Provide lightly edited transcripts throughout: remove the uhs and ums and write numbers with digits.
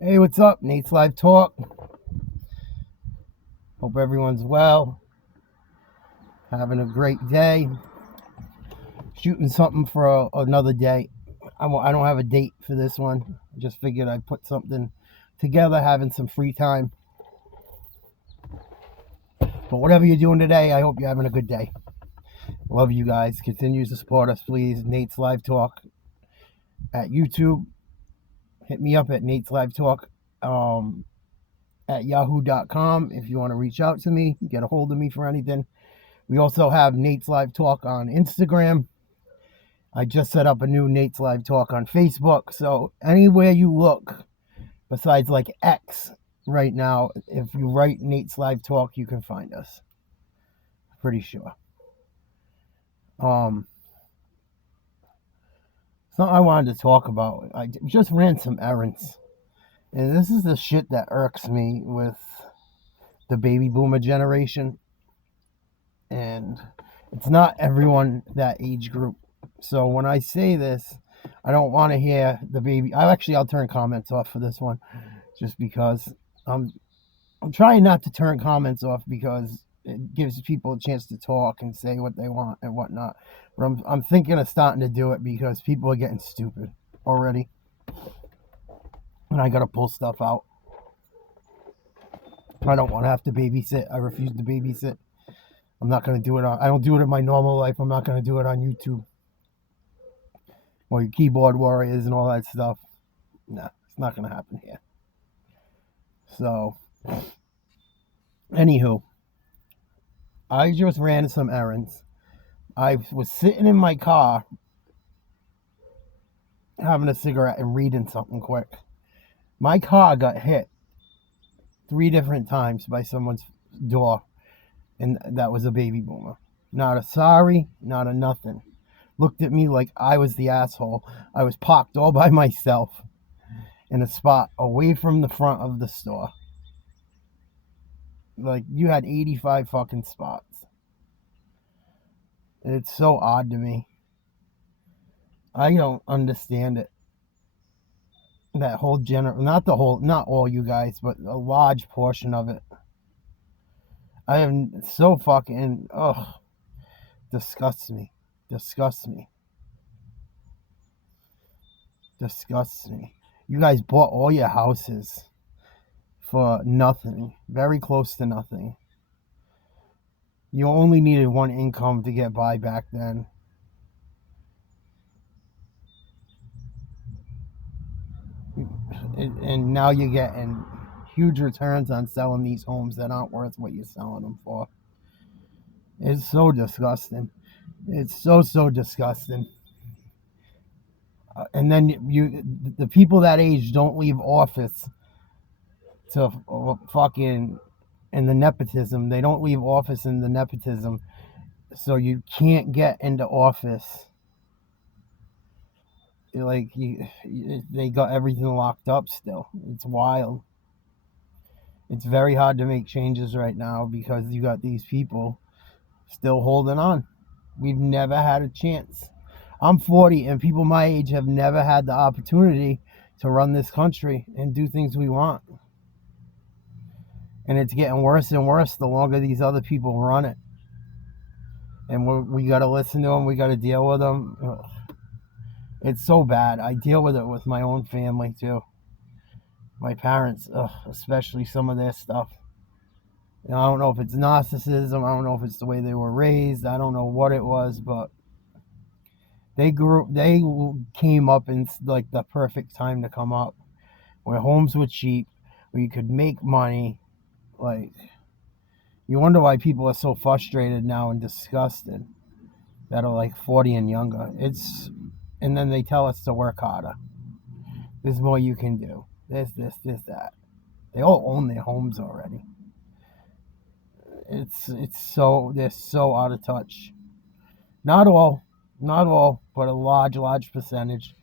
Hey, what's up? Nate's Live Talk. Hope everyone's well. Having a great day. Shooting something for another day. I don't have a date for this one. I just figured I'd put something together, having some free time. But whatever you're doing today, I hope you're having a good day. Love you guys. Continue to support us, please. Nate's Live Talk at YouTube. Hit me up at Nate's Live Talk at yahoo.com if you want to reach out to me, get a hold of me for anything. We also have Nate's Live Talk on Instagram. I just set up a new Nate's Live Talk on Facebook. So anywhere you look, besides like X right now, if you write Nate's Live Talk, you can find us. Pretty sure. Something I wanted to talk about. I just ran some errands. And this is the shit that irks me with the baby boomer generation. And it's not everyone that age group. So when I say this, I don't want to hear the baby. I'll turn comments off for this one, just because I'm trying not to turn comments off because it gives people a chance to talk and say what they want and whatnot. But I'm thinking of starting to do it because people are getting stupid already, and I gotta pull stuff out. I don't want to have to babysit. I refuse to babysit. I'm not gonna do it I don't do it in my normal life. I'm not gonna do it on YouTube. Or your keyboard warriors and all that stuff. Nah, it's not gonna happen here. So, anywho, I just ran some errands. I was sitting in my car having a cigarette and reading something quick. My car got hit 3 different times by someone's door, and that was a baby boomer. Not a sorry, not a nothing. Looked at me like I was the asshole. I was parked all by myself in a spot away from the front of the store. Like, you had 85 fucking spots. It's so odd to me. I don't understand it. That whole not all you guys, but a large portion of it. I am so fucking, disgusts me. You guys bought all your houses for nothing, very close to nothing. You only needed one income to get by back then. And now you're getting huge returns on selling these homes that aren't worth what you're selling them for. It's so disgusting. It's so disgusting. And then the people that age don't leave office to fucking in the nepotism. They don't leave office in the nepotism, so you can't get into office. Like they got everything locked up still. It's wild. It's very hard to make changes right now because you got these people still holding on. We've never had a chance. I'm 40, and people my age have never had the opportunity to run this country and do things we want. And it's getting worse and worse the longer these other people run it. And we got to listen to them. We got to deal with them. Ugh. It's so bad. I deal with it with my own family, too. My parents, especially some of their stuff. I don't know if it's narcissism. I don't know if it's the way they were raised. I don't know what it was, but they came up in like the perfect time to come up, where homes were cheap, where you could make money. Like, you wonder why people are so frustrated now and disgusted that are like 40 and younger. And then they tell us to work harder. There's more you can do. This, that. They all own their homes already. They're so out of touch. Not all, but a large percentage.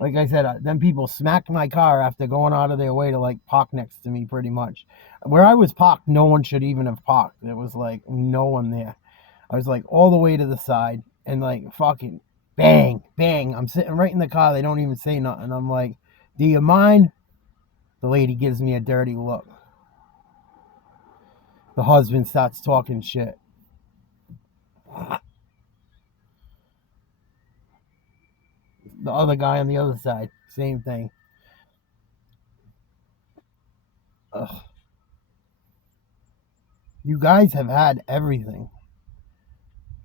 Like I said, then people smacked my car after going out of their way to like park next to me, pretty much. Where I was parked, no one should even have parked. There was like no one there. I was like all the way to the side, and like fucking bang. I'm sitting right in the car. They don't even say nothing. I'm like, do you mind? The lady gives me a dirty look. The husband starts talking shit. The other guy on the other side, same thing. Ugh. You guys have had everything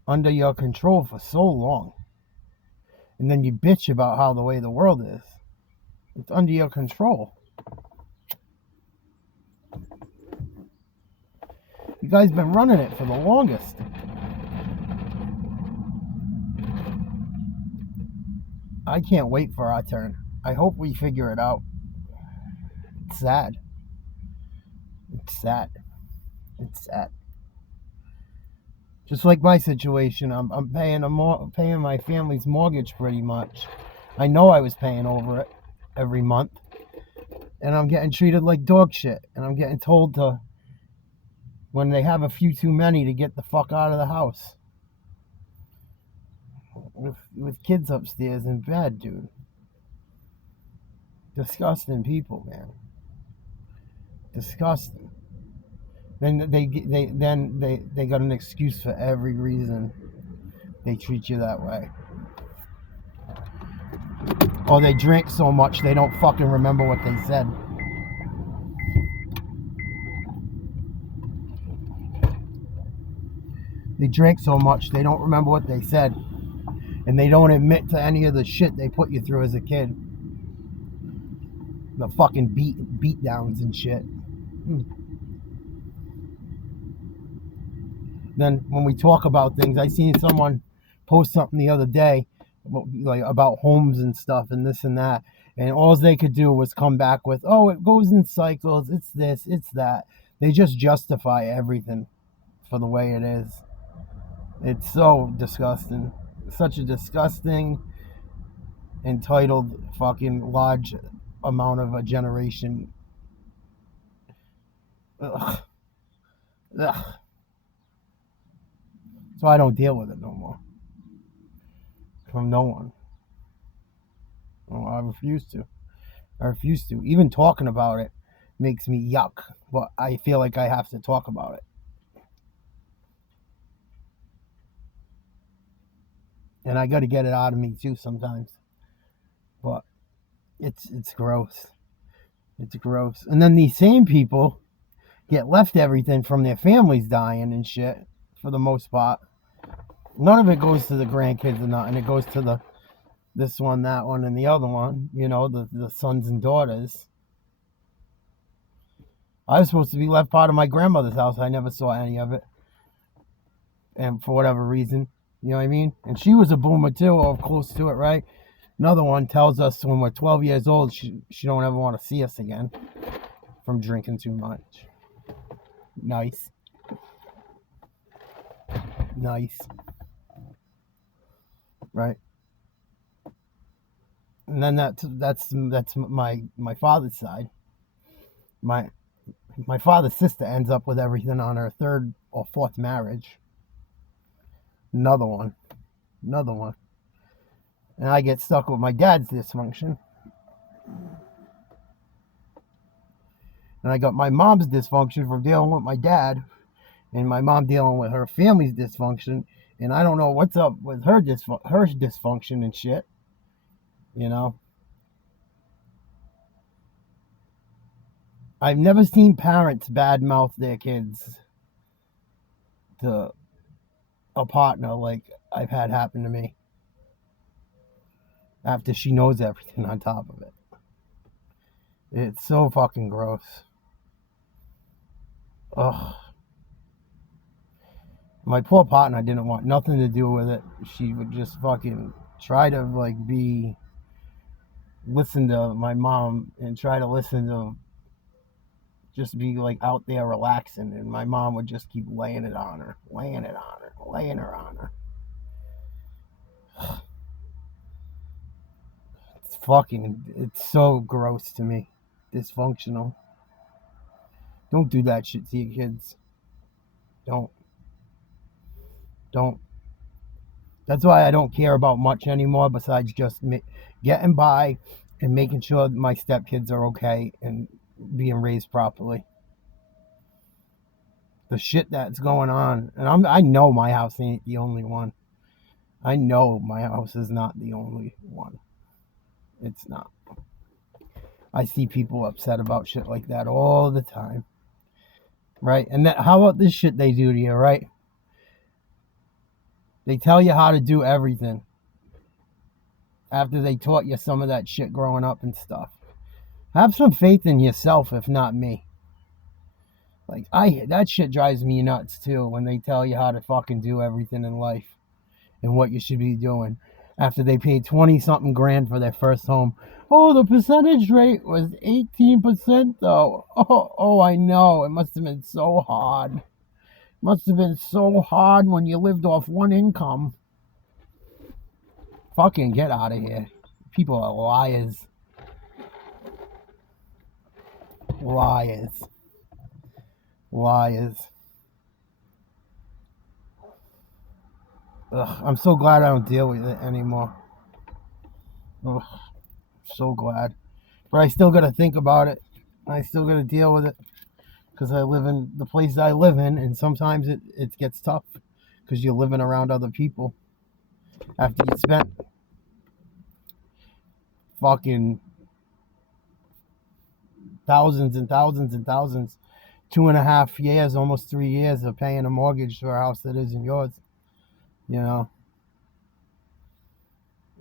under your control for so long. And then you bitch about how the way the world is. It's under your control. You guys been running it for the longest. I can't wait for our turn. I hope we figure it out. It's sad. It's sad. It's sad. Just like my situation, I'm paying my family's mortgage pretty much. I know I was paying over it every month, and I'm getting treated like dog shit. And I'm getting told to, when they have a few too many, to get the fuck out of the house. With kids upstairs in bed, dude. Disgusting people, man. Disgusting. Then they got an excuse for every reason they treat you that way. Or they drink so much they don't fucking remember what they said. They drink so much they don't remember what they said. And they don't admit to any of the shit they put you through as a kid. The fucking beat downs and shit. Then when we talk about things, I seen someone post something the other day, like about homes and stuff and this and that, and all they could do was come back with, oh, it goes in cycles, it's this, it's that. They just justify everything for the way it is. It's so disgusting. Such a disgusting, entitled, fucking large amount of a generation. Ugh. Ugh. So I don't deal with it no more. From no one. Well, I refuse to. I refuse to. Even talking about it makes me yuck. But I feel like I have to talk about it. And I got to get it out of me too sometimes. But it's gross. It's gross. And then these same people get left everything from their families dying and shit, for the most part. None of it goes to the grandkids or nothing. It goes to this one, that one, and the other one. You know, the sons and daughters. I was supposed to be left part of my grandmother's house. I never saw any of it. And for whatever reason, you know what I mean? And she was a boomer too, or close to it, right? Another one tells us when we're 12 years old, she don't ever want to see us again from drinking too much. Nice. Nice. Right. And then that's my father's side. My father's sister ends up with everything on her third or fourth marriage. Another one. And I get stuck with my dad's dysfunction. And I got my mom's dysfunction from dealing with my dad. And my mom dealing with her family's dysfunction. And I don't know what's up with her dysfunction and shit. You know? I've never seen parents badmouth their kids to a partner like I've had happen to me. After she knows everything on top of it. It's so fucking gross. Ugh. My poor partner didn't want nothing to do with it. She would just fucking try to listen to my mom and try to listen to just be out there relaxing, and my mom would just keep laying her on her. It's so gross to me. Dysfunctional. Don't do that shit to your kids. Don't. That's why I don't care about much anymore besides just getting by and making sure my stepkids are okay and being raised properly. The shit that's going on, and I know my house ain't the only one. I know my house is not the only one. It's not. I see people upset about shit like that all the time. Right? And how about this shit they do to you, right? They tell you how to do everything after they taught you some of that shit growing up and stuff. Have some faith in yourself, if not me. Like, that shit drives me nuts too, when they tell you how to fucking do everything in life and what you should be doing after they paid 20-something grand for their first home. Oh, the percentage rate was 18% though. Oh, I know. It must have been so hard. Must have been so hard when you lived off one income. Fucking get out of here. People are liars. Liars. Liars. Ugh, I'm so glad I don't deal with it anymore. Ugh, so glad. But I still gotta think about it. I still gotta deal with it. Because I live in the place I live in, and sometimes it gets tough. Because you're living around other people. After you spent fucking thousands and thousands and thousands, 2.5 years, almost 3 years of paying a mortgage for a house that isn't yours. You know,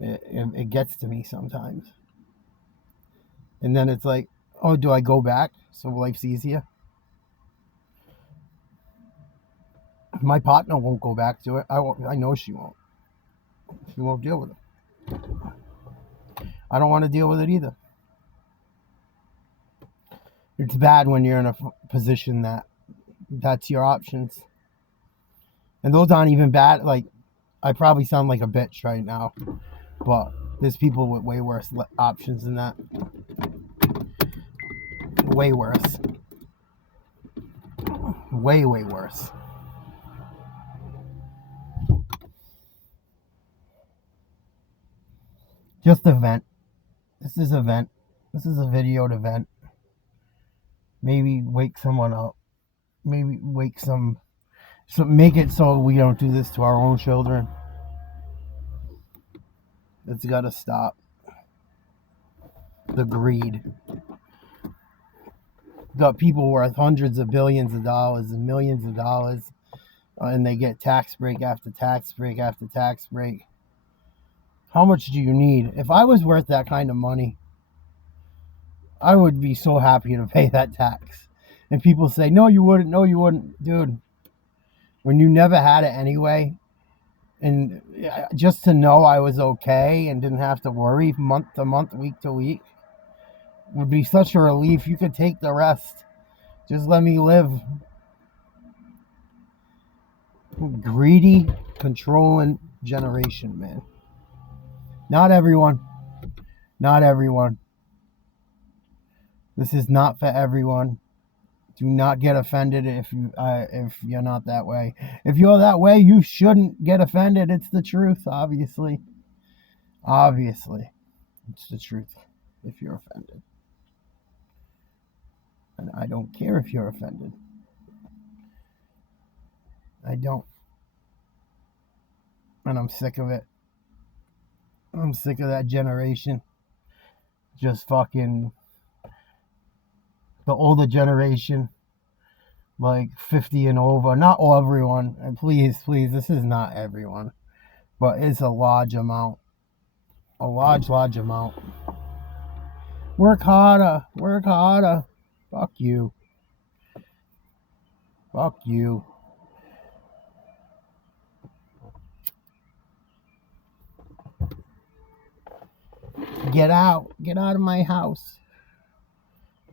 it gets to me sometimes. And then it's like, oh, do I go back so life's easier? My partner won't go back to it. I know she won't. She won't deal with it. I don't want to deal with it either. It's bad when you're in a position that's your options. And those aren't even bad. Like, I probably sound like a bitch right now, but there's people with way worse options than that. Way worse. Way, way worse. Just a vent. This is a vent. This is a videoed event. Maybe wake someone up. Maybe wake some. So make it so we don't do this to our own children. It's got to stop. The greed. Got people worth hundreds of billions of dollars and millions of dollars, and they get tax break after tax break after tax break. How much do you need? If I was worth that kind of money, I would be so happy to pay that tax. And people say, no, you wouldn't. No, you wouldn't. Dude, when you never had it anyway, and just to know I was okay and didn't have to worry month to month, week to week, would be such a relief. You could take the rest. Just let me live. Greedy, controlling generation, man. Not everyone. Not everyone. This is not for everyone. Do not get offended if you're not that way. If you're that way, you shouldn't get offended. It's the truth, obviously. Obviously. It's the truth if you're offended. And I don't care if you're offended. I don't. And I'm sick of it. I'm sick of that generation. Just fucking the older generation, like 50 and over. Not everyone. And please, this is not everyone. But it's a large amount. A large amount. Work harder. Work harder. Fuck you. Fuck you. Get out. Get out of my house.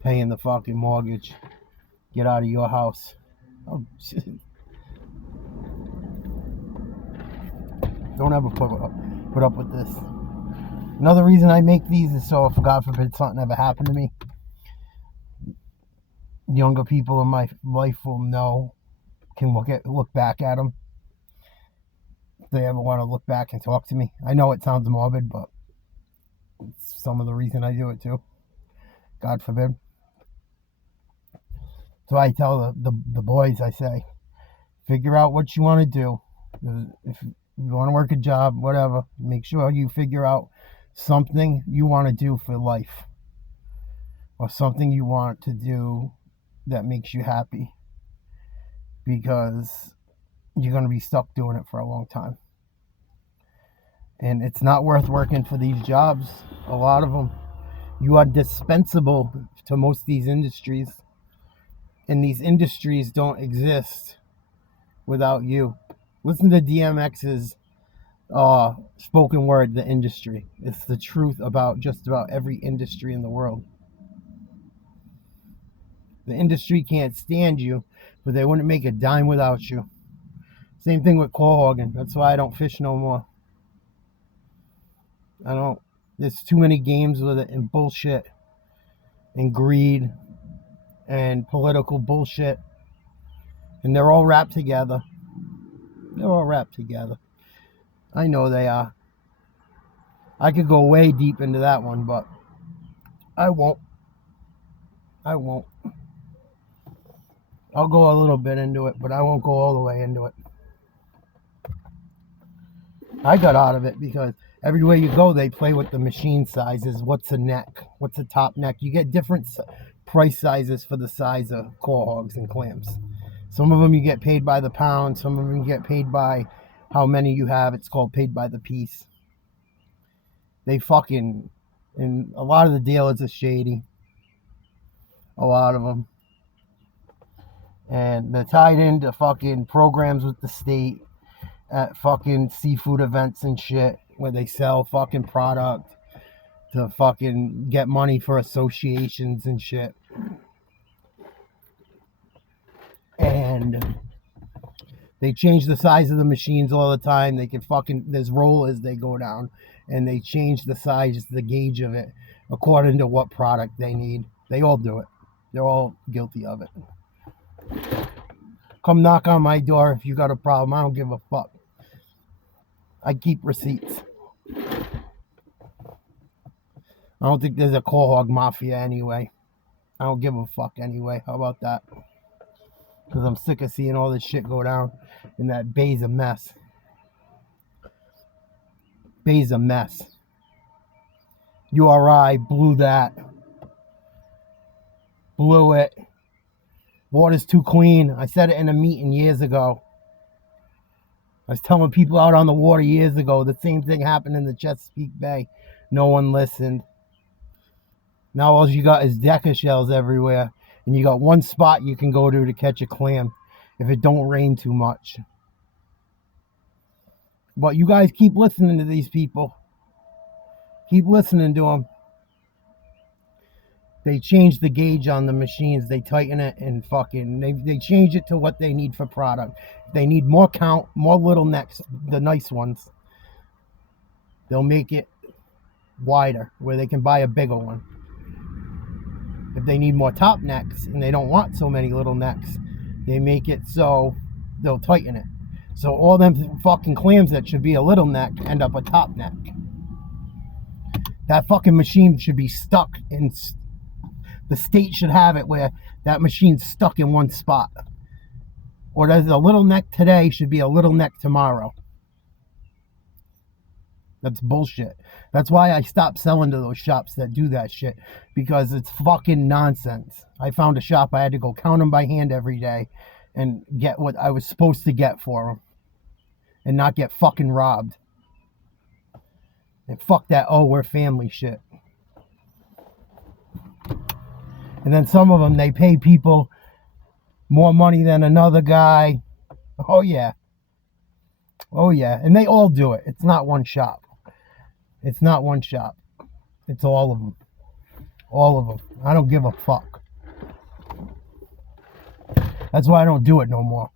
Paying the fucking mortgage. Get out of your house. Oh, shit. Don't ever put up with this. Another reason I make these is so if God forbid something ever happened to me, younger people in my life will know, can look back at them. If they ever want to look back and talk to me. I know it sounds morbid, but it's some of the reason I do it too. God forbid. So I tell the boys, I say, figure out what you want to do. If you want to work a job, whatever, make sure you figure out something you want to do for life, or something you want to do that makes you happy, because you're going to be stuck doing it for a long time. And it's not worth working for these jobs. A lot of them, you are dispensable to most of these industries, and these industries don't exist without you. Listen to DMX's spoken word, The Industry. It's the truth about just about every industry in the world. The industry can't stand you, but they wouldn't make a dime without you. Same thing with call hogging. That's why I don't fish no more. I don't. There's too many games with it, and bullshit, and greed, and political bullshit. And they're all wrapped together. They're all wrapped together. I know they are. I could go way deep into that one, but I won't. I'll go a little bit into it, but I won't go all the way into it. I got out of it because everywhere you go, they play with the machine sizes. What's a neck? What's a top neck? You get different price sizes for the size of call hogs and clams. Some of them you get paid by the pound. Some of them you get paid by how many you have. It's called paid by the piece. And a lot of the dealers are shady. A lot of them. And they're tied into fucking programs with the state at fucking seafood events and shit, where they sell fucking product to fucking get money for associations and shit. And they change the size of the machines all the time. They can there's rollers they go down, and they change the size, the gauge of it, according to what product they need. They all do it. They're all guilty of it. Come knock on my door if you got a problem. I don't give a fuck. I keep receipts. I don't think there's a call hog mafia anyway. I don't give a fuck anyway. How about that? Because I'm sick of seeing all this shit go down, and that bay's a mess. Bay's a mess. URI blew that. Blew it. Water's too clean. I said it in a meeting years ago. I was telling people out on the water years ago. The same thing happened in the Chesapeake Bay. No one listened. Now all you got is decker shells everywhere. And you got one spot you can go to catch a clam if it don't rain too much. But you guys keep listening to these people. Keep listening to them. They change the gauge on the machines. They tighten it and they change it to what they need for product. If they need more count, more little necks, the nice ones, they'll make it wider where they can buy a bigger one. If they need more top necks and they don't want so many little necks, they make it so they'll tighten it. So all them fucking clams that should be a little neck end up a top neck. That fucking machine should be stuck in. The state should have it where that machine's stuck in one spot. Or there's a little neck today, should be a little neck tomorrow. That's bullshit. That's why I stopped selling to those shops that do that shit. Because it's fucking nonsense. I found a shop, I had to go count them by hand every day and get what I was supposed to get for them. And not get fucking robbed. And fuck that, oh, we're family shit. And then some of them, they pay people more money than another guy. Oh, yeah. Oh, yeah. And they all do it. It's not one shop. It's not one shop. It's all of them. All of them. I don't give a fuck. That's why I don't do it no more.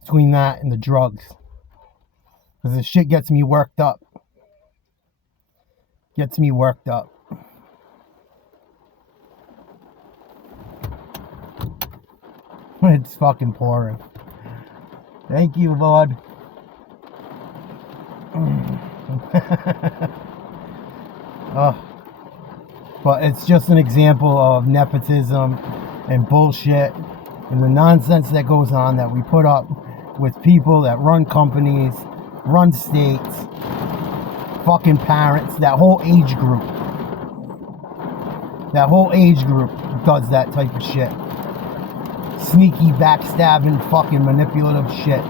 Between that and the drugs. Because the shit gets me worked up. Gets me worked up. It's fucking pouring. Thank you, Lord. Oh. But it's just an example of nepotism and bullshit and the nonsense that goes on that we put up with people that run companies, run states, fucking parents, that whole age group. That whole age group does that type of shit. Sneaky, backstabbing, fucking manipulative shit.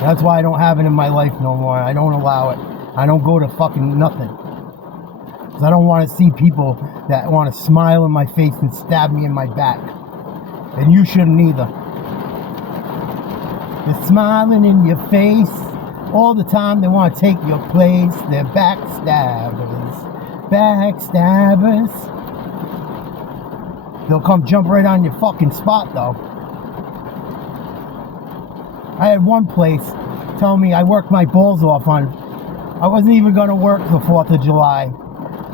That's why I don't have it in my life no more. I don't allow it. I don't go to fucking nothing. Because I don't want to see people that want to smile in my face and stab me in my back. And you shouldn't either. They're smiling in your face all the time. They want to take your place. They're backstabbers. Backstabbers. They'll come jump right on your fucking spot though. I had one place tell me I worked my balls off on. I wasn't even going to work the 4th of July.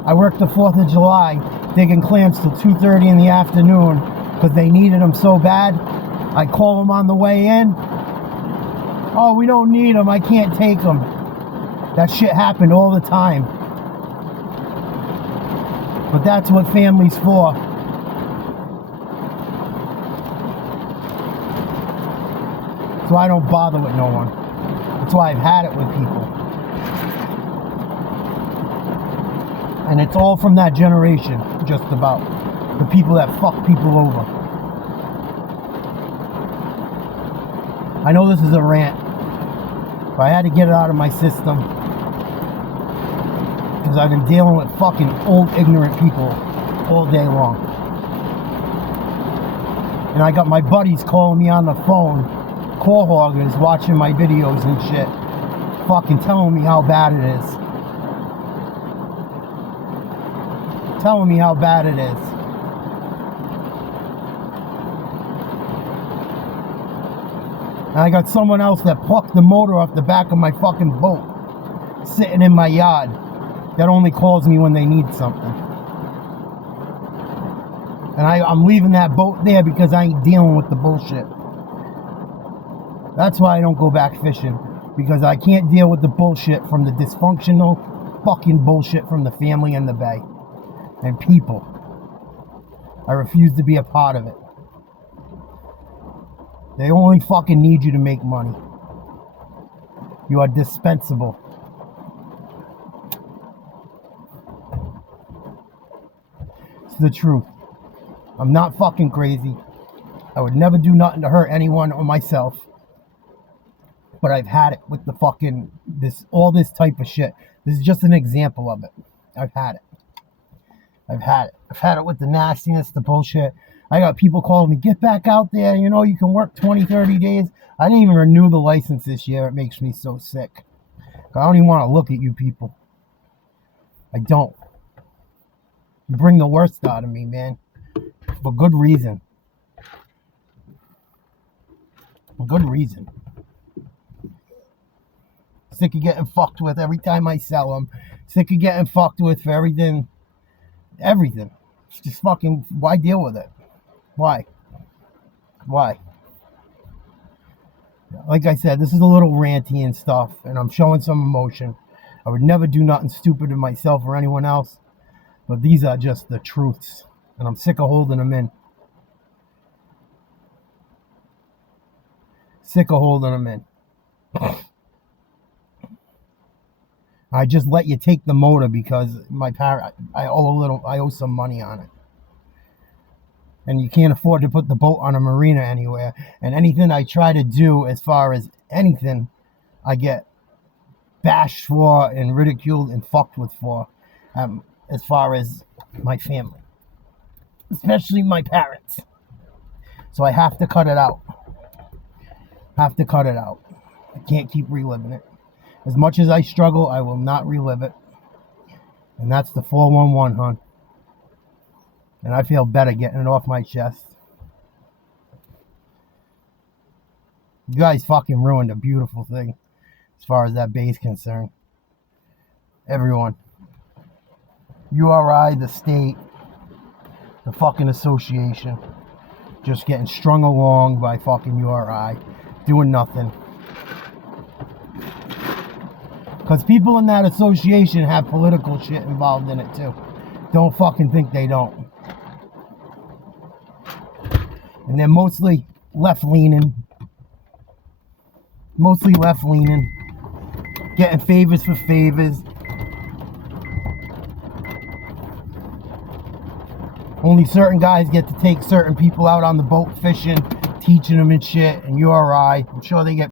I worked the 4th of July digging clams till 2:30 in the afternoon because they needed them so bad. I call them on the way in. Oh, we don't need them. I can't take them. That shit happened all the time. But that's what family's for. So I don't bother with no one. That's why I've had it with people. And it's all from that generation, just about. The people that fuck people over. I know this is a rant, but I had to get it out of my system. Because I've been dealing with fucking old, ignorant people all day long. And I got my buddies calling me on the phone, call hoggers, watching my videos and shit, fucking telling me how bad it is. Telling me how bad it is. And I got someone else that plucked the motor off the back of my fucking boat, sitting in my yard, that only calls me when they need something. And I'm leaving that boat there because I ain't dealing with the bullshit. That's why I don't go back fishing. Because I can't deal with the bullshit from the dysfunctional fucking bullshit from the family and the bay. And people. I refuse to be a part of it. They only fucking need you to make money. You are dispensable. It's the truth. I'm not fucking crazy. I would never do nothing to hurt anyone or myself. But I've had it with the fucking, all this type of shit. This is just an example of it. I've had it. I've had it. I've had it with the nastiness, the bullshit. I got people calling me, get back out there, you know, you can work 20, 30 days. I didn't even renew the license this year. It makes me so sick. I don't even want to look at you people. I don't. You bring the worst out of me, man. For good reason. For good reason. Sick of getting fucked with every time I sell them. Sick of getting fucked with for everything. Everything. It's just fucking, why deal with it? Why? Like I said, this is a little ranty and stuff, and I'm showing some emotion. I would never do nothing stupid to myself or anyone else, but these are just the truths, and I'm sick of holding them in. Sick of holding them in. I just let you take the motor because I owe some money on it. And you can't afford to put the boat on a marina anywhere. And anything I try to do as far as anything, I get bashed for and ridiculed and fucked with for, as far as my family. Especially my parents. So I have to cut it out. I can't keep reliving it. As much as I struggle, I will not relive it. And that's the 411, hon. And I feel better getting it off my chest. You guys fucking ruined a beautiful thing as far as that bay's concerned. Everyone. URI, the state, the fucking association, just getting strung along by fucking URI, doing nothing. Because people in that association have political shit involved in it too. Don't fucking think they don't. And they're mostly left-leaning. Mostly left-leaning. Getting favors for favors. Only certain guys get to take certain people out on the boat fishing, teaching them and shit, and URI. I'm sure they get